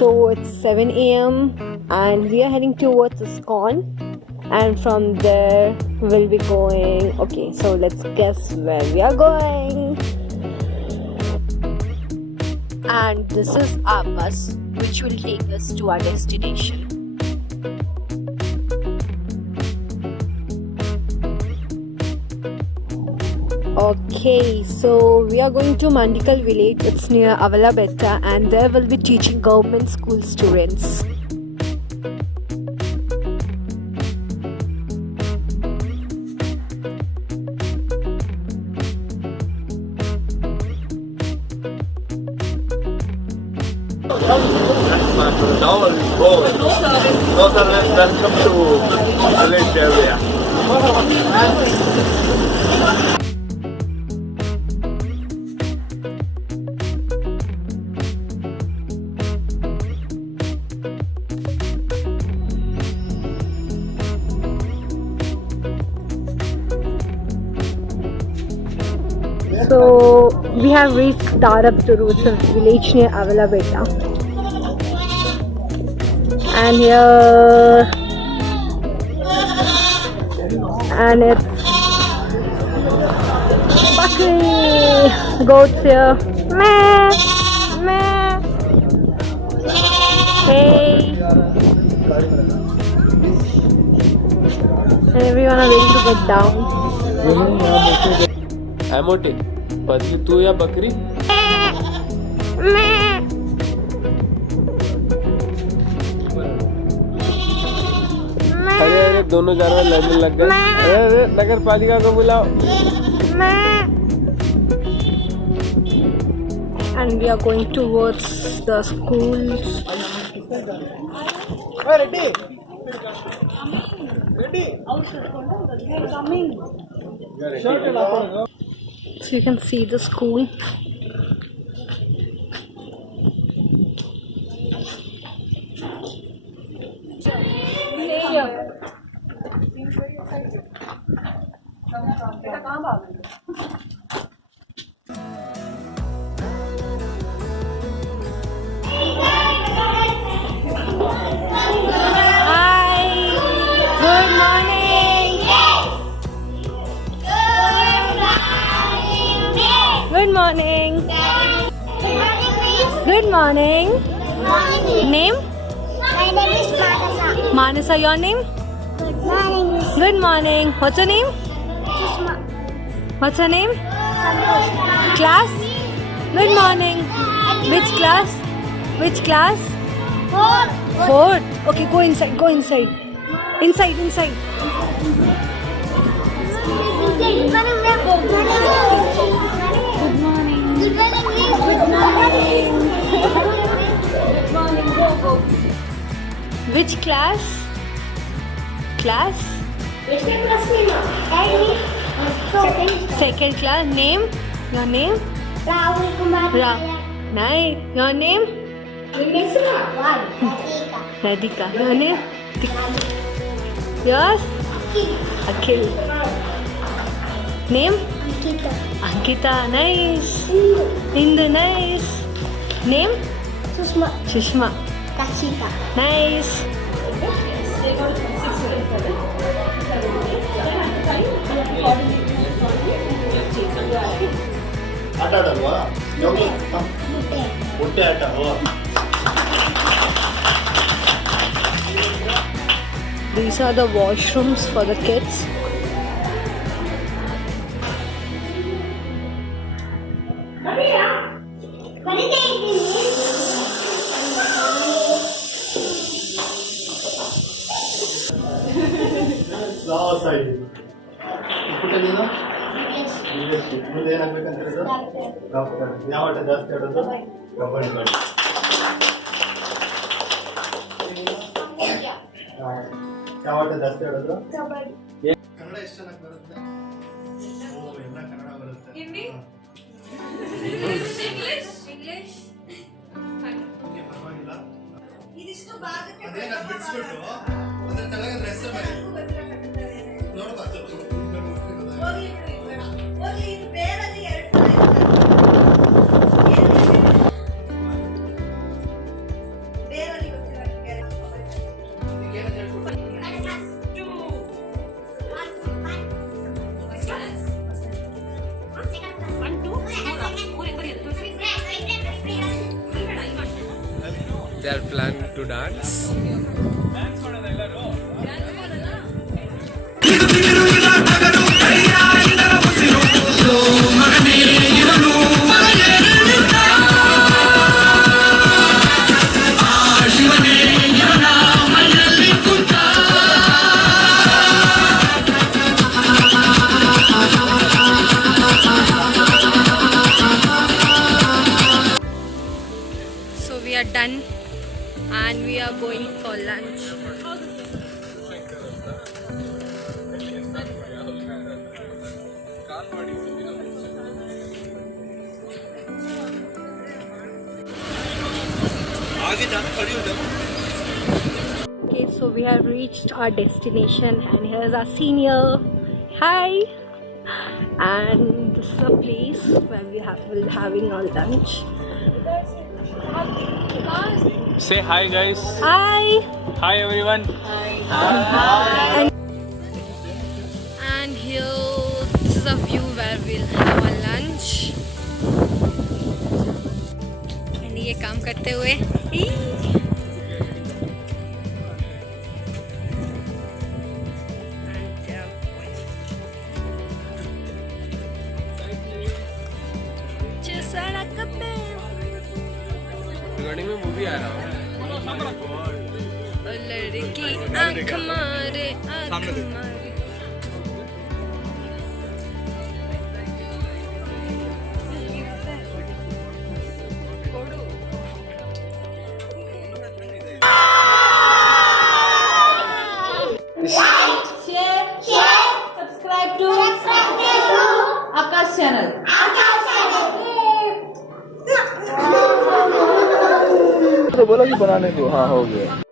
So it's 7 a.m. and we are heading towards ISKCON, and from there we'll be going. Okay, so let's guess where we are going. And this is our bus which will take us to our destination. Okay, so we are going to Mandikal village. It's near Avalabetta, and there we'll be teaching government school students. No service, welcome to village area. So we have reached Darabduru, it's a village near Avalabetta. And here, and it's Bakri, goats here. Meh, meh. Hey. And everyone are ready to get down. है मोटे पतली तू या बकरी अरे अरे दोनों जानवर लड़ने लग गए अरे अरे नगर पालिका को बुलाओ And we are going towards the schools. ready So you can see the school. Good morning. Good morning. Name? My name is Manasa. Manasa, your name? My name is Good morning. What's your name? Sushma. What's your name? Santosh. Class? Good morning. Which class? Which class? Four. Fourth. Okay, go inside. Go inside. Inside, inside. Good morning. Good morning. Good morning. Go. Which class? Class? Second class. Name? Your name? Rahul Kumar. Nice. Your name? Radhika. Your name? Yours? Akhil. Name? Ankita. Nice. Indu. Nice. Name? Sushma. Kashika. Nice. ಆಟ ಆಡಲ್ವಾ ಮುಟ್ಟೆ ಆಟ These are the washrooms for the kids. ಮುಂದೆ ಏನಾಗ್ಬೇಕಂತಿರೋದು doctor. ಯಾವ ಆಟ ಜಾಸ್ತಿ ಆಡೋದು? ಕಬಡ್ಡಿ. ಯಾವ ಆಟ ಜಾಸ್ತಿ ಆಡೋದು? ಕನ್ನಡ ಎಷ್ಟು ಚೆನ್ನಾಗಿ ಬರುತ್ತೆ? ಎಲ್ಲ ಕನ್ನಡ ಬರುತ್ತೆ. ಹಿಂದಿ? ಇಂಗ್ಲಿಷ್ ಪರವಾಗಿಲ್ಲ. ಅದೇನ ಬಿಡಿಸ್ಬಿಟ್ಟು ಅದ್ರ ಕೆಳಗೆ ಡ್ರೆಸ್ ಬರೀ ನೋಡ್ಬಾರ್ದು. they are planning to dance. So we are done and we are going for lunch. Okay, so we have reached our destination and here's our senior. Hi! And this is a place where we'll be having our lunch. Say hi guys. Hi! Hi everyone. And here, this is a view where we'll have our lunch. And ये काम करते हुए गाड़ी में movie आ रहा है। लड़की आँख मारे आँख मारे। Subscribe to Akash channel. तो बोला कि बनाने को हाँ हो गया।